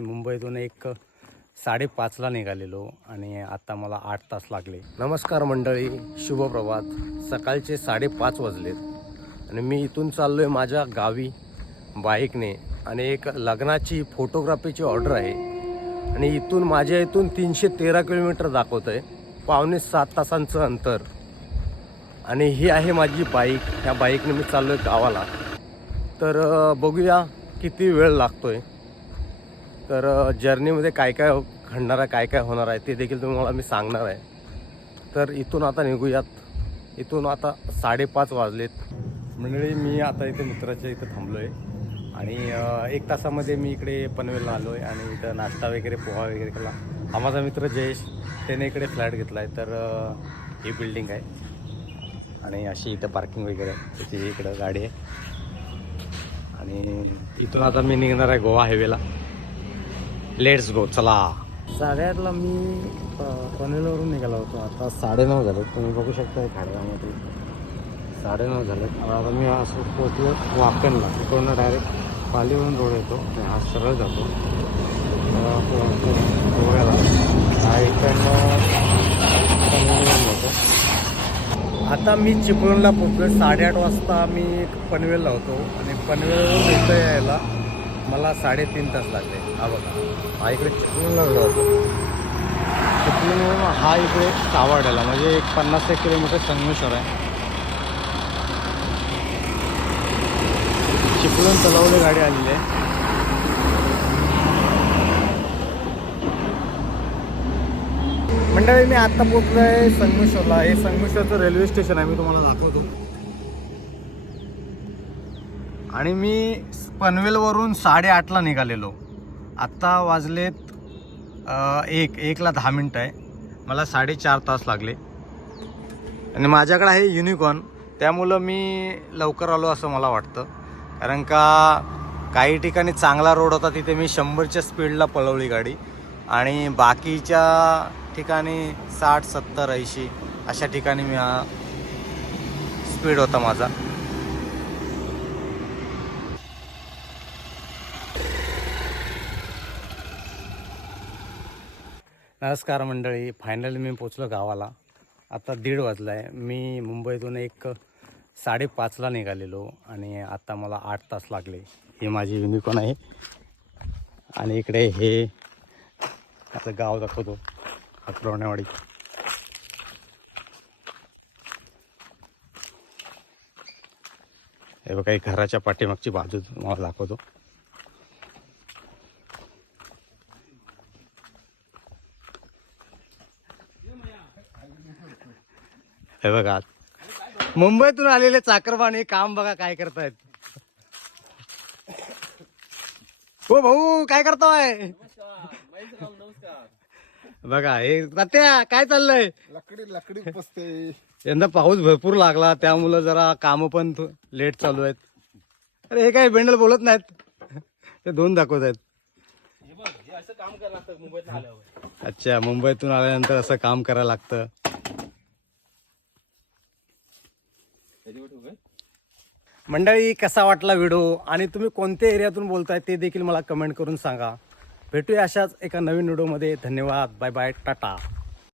मी मुंबईतून एक साडेपाचला निघालेलो आणि आता मला आठ तास लागले. नमस्कार मंडळी शुभप्रभात सकाळचे साडेपाच वाजलेत आणि मी इथून चाललो आहे माझ्या गावी बाईकने. आणि एक लग्नाची फोटोग्राफीची ऑर्डर आहे. आणि इथून माझ्या इथून तीनशे तेरा किलोमीटर दाखवत आहे पावणे सात तासांचं अंतर. आणि ही आहे माझी बाईक. ह्या बाईकने मी चाललो आहे गावाला. तर बघूया किती वेळ लागतो आहे तर जर्नीमध्ये काय काय हो-, घडणार आहे काय काय होणार आहे ते देखील तुम्हाला मी सांगणार आहे. तर इथून आता निघूयात. इथून आता साडेपाच वाजलेत. मंडळी मी आता इथे मित्राच्या इथं थांबलो आहे आणि एक तासामध्ये मी इकडे पनवेलला आलो आहे आणि इथं नाश्ता वगैरे पोहा वगैरे केला. हा माझा मित्र जयेश त्याने इकडे फ्लॅट घेतला आहे तर ही बिल्डिंग आहे. आणि अशी इथं पार्किंग वगैरे आहे. त्याची इकडं गाडी आहे. आणि इथून आता मी निघणार आहे गोवा हायवेला. लेट्स गो चला. साडेआठला मी प- पनवेलवरून निघाला होतो. आता साडेनऊ झाले. तुम्ही बघू शकता खाडगामध्ये साडेनऊ झाले. आता मी असं पोचलो वाकणला. तिकडून डायरेक्ट पालीवरून रोड येतो. आणि हा सरळ जातो. गोव्याला हा इकडनं जातो आता मी चिपळूणला पोचलो साडेआठ वाजता मी पनवेलला होतो. आणि पनवेलवरून इथं यायला मला साडेतीन तास लागले. हा बघा. हा इकडे होतो चिपळूणवरून हा इकडे सावर्ड्याला म्हणजे एक पन्नास एक किलोमीटर संगमेश्वर आहे. चिपळूण तलावली गाडी आलेली आहे. मंडळी मी आता पोचलो आहे संगमेश्वरला. हे संगमेश्वरचं रेल्वे स्टेशन आहे मी तुम्हाला दाखवतो. आणि मी पनवेलवरून साडेआठला निघालेलो. आत्ता वाजलेत एक एकला दहा मिनटं आहे. मला साडेचार तास लागले. आणि माझ्याकडे आहे युनिकॉर्न त्यामुळं मी लवकर आलो असं मला वाटतं. कारण का काही ठिकाणी चांगला रोड होता तिथे मी शंभरच्या स्पीडला पळवली गाडी. आणि बाकीच्या ठिकाणी साठ सत्तर ऐंशी अशा ठिकाणी मी स्पीड होता माझा. नमस्कार मंडळी. फायनली मी पोचलो गावाला. आता दीड वाजला आहे मी मुंबईतून एक साडेपाचला निघालेलो आणि आता मला आठ तास लागले. ही माझी युनिकॉन आहे. आणि इकडे हे आता गाव दाखवतो. हतरवण्यावाडी हे बघा घराच्या पाठीमागची बाजू मला दाखवतो. हे बघा. मुंबईतून आलेले चाकरमान हे काम बघा काय करतायत. हो भाऊ काय करतोय? बघा हे तात्या काय चाललंय? लकडी लकडी बसते यंदा पाऊस भरपूर लागला त्यामुळं जरा काम पण लेट चालू आहेत. अरे हे काय बेंडल बोलत नाहीत? ते दोन दाखवत आहेत. अच्छा मुंबईतून आल्यानंतर असं काम करायला लागतं. मंडळी कसा वाटला व्हिडिओ आणि तुम्ही कोणत्या एरियातून बोलताय ते देखील मला कमेंट करून सांगा. भेटूया अशाच एका नवीन व्हिडिओमध्ये. धन्यवाद. Bye bye. टाटा.